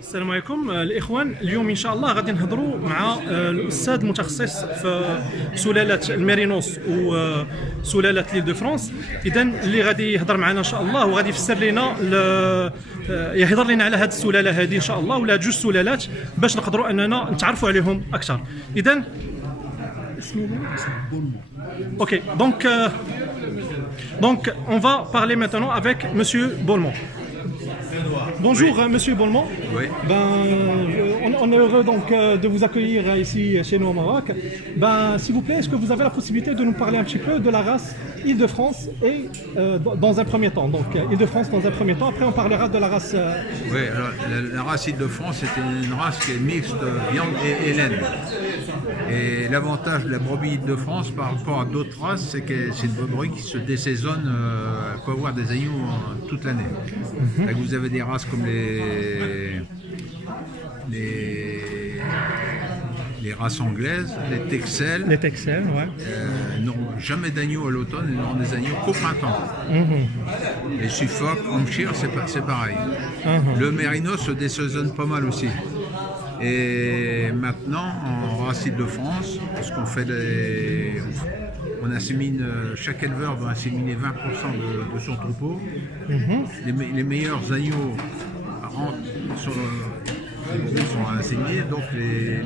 السلام عليكم الاخوان. اليوم ان شاء الله غادي نهضروا مع الاستاذ المتخصص في سلاله الميرينوس وسلاله ليل دو فرانس. اذا اللي غادي يهضر معنا ان شاء الله وغادي يفسر لنا يهضر لنا على هذه السلاله هذه ان شاء الله، ولا جوج سلالات باش نقدروا اننا نتعرفوا عليهم اكثر. اذا Ok, donc on va parler maintenant avec Monsieur Bolmont. Bonjour, oui. Monsieur Bolmont. Oui. On est heureux donc de vous accueillir ici chez nous au Maroc. S'il vous plaît, est-ce que vous avez la possibilité de nous parler un petit peu de la race Île-de-France et dans un premier temps. Donc Île-de-France dans un premier temps. Après, on parlera de la race. Oui, alors, la race Île-de-France, c'est une race qui est mixte viande et laine. Et l'avantage de la brebis Île-de-France par rapport à d'autres races, c'est que c'est une brebis qui se désaisonne, elle peut avoir des agneaux toute l'année. Vous avez des races comme les races anglaises, les Texels. Les Texels, ouais. N'ont jamais d'agneaux à l'automne, ils n'ont des agneaux qu'au printemps. Les Suffolk, Hampshire, c'est pareil. Le Mérinos se désaisonne pas mal aussi. Et maintenant, en race Île-de-France, parce qu'on fait on insémine, chaque éleveur doit inséminer 20% de son troupeau. Les meilleurs agneaux sont inséminés, donc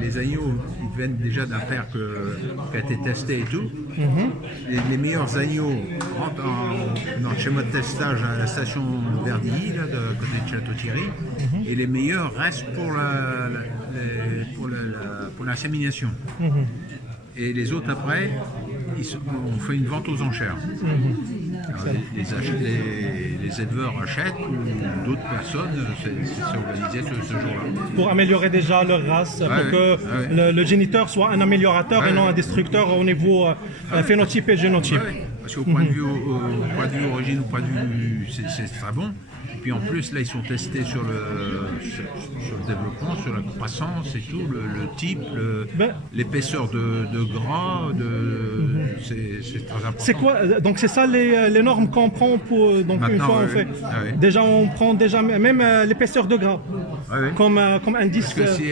les agneaux ils viennent déjà d'un père qui a été testé et tout. Les meilleurs agneaux rentrent dans le schéma de testage à la station Verdilly, là, de côté de Château-Thierry, et les meilleurs restent pour l'insémination. Et les autres après, on fait une vente aux enchères. Alors, les éleveurs achètent ou d'autres personnes, c'est organisé ce jour-là. Pour améliorer déjà leur race, pour que le géniteur soit un améliorateur et non un destructeur au niveau phénotype et génotype. Parce qu'au point de vue origine, au point de vue, c'est très bon. Et puis en plus, là, ils sont testés sur le développement, sur la croissance et tout, le type, l'épaisseur de gras, c'est très important. C'est quoi? Donc c'est ça les normes qu'on prend pour donc maintenant, une fois on fait. Déjà on prend déjà même l'épaisseur de gras comme indice. Parce que si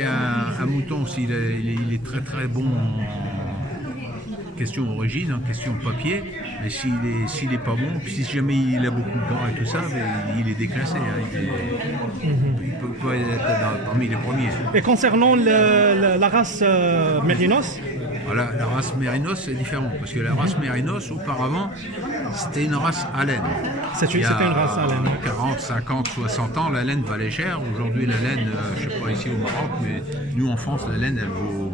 un mouton, s'il est très très bon en question origine, en question papier, mais s'il est pas bon, puis si jamais il a beaucoup de gras et tout ça, il est déclassé. Il peut pas être parmi les premiers. Et concernant la race Mérinos, voilà, la race Mérinos c'est différent, parce que la race Mérinos auparavant c'était une race à laine. C'était une race à laine. 40, 50, 60 ans, la laine valait cher. Aujourd'hui la laine, je sais pas ici au Maroc, mais nous en France la laine elle vaut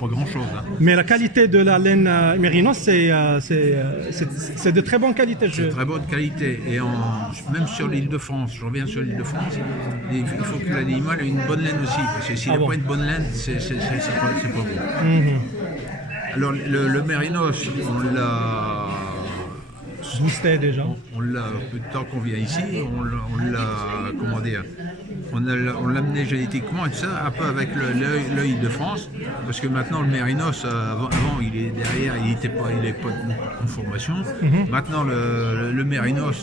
pas grand chose. Mais la qualité de la laine Mérinos c'est de très bonne qualité. C'est très bonne qualité. Et même sur l'île de France, je reviens sur l'île de France, il faut que l'animal ait une bonne laine aussi, parce que s'il n'a pas une bonne laine, c'est pas bon. Alors le Mérinos, on l'a boosté déjà. On l'a, peu de temps qu'on vient ici, on l'a, comment dire, on l'a amené génétiquement et tout ça, un peu avec l'œil de France, parce que maintenant le Mérinos, avant il est derrière, il n'avait pas de conformation. Maintenant le Mérinos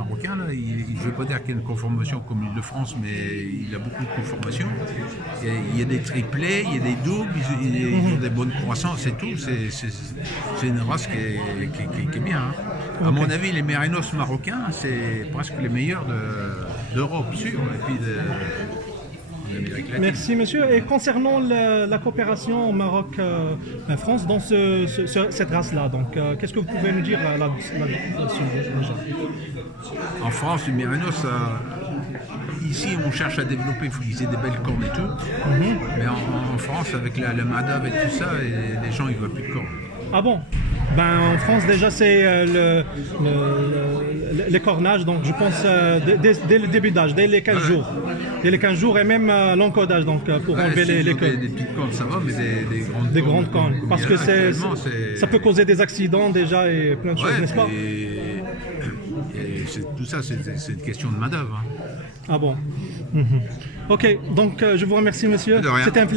marocain, là, je ne veux pas dire qu'il y a une conformation comme l'île de France, mais il a beaucoup de conformations. Il y a des triplés, il y a des doubles, ils ont des bonnes croissances et tout. C'est une race qui est bien. À mon avis, les Mérinos marocains, c'est presque les meilleurs d'Europe, sûr, et puis d'Amérique latine. Merci monsieur. Et concernant la coopération Maroc-France dans cette race-là, donc qu'est-ce que vous pouvez nous dire là-dessus déjà? En France, le Mérinos, ici on cherche à développer, il faut qu'ils aient des belles cornes et tout, mais en France, avec la main-d'œuvre et tout ça, les gens ils veulent plus de cornes. Ah bon? En France déjà c'est les cornages, donc je pense dès le début d'âge, dès les 15 jours. Dès les 15 jours et même l'encodage, donc pour enlever les cornes. Des petites cornes ça va, mais des grandes cornes. Parce que ça peut causer des accidents déjà et plein de choses, n'est-ce pas? Tout ça c'est une question de main-d'œuvre. Ah bon? Ok, donc je vous remercie monsieur. De rien. C'était un plaisir.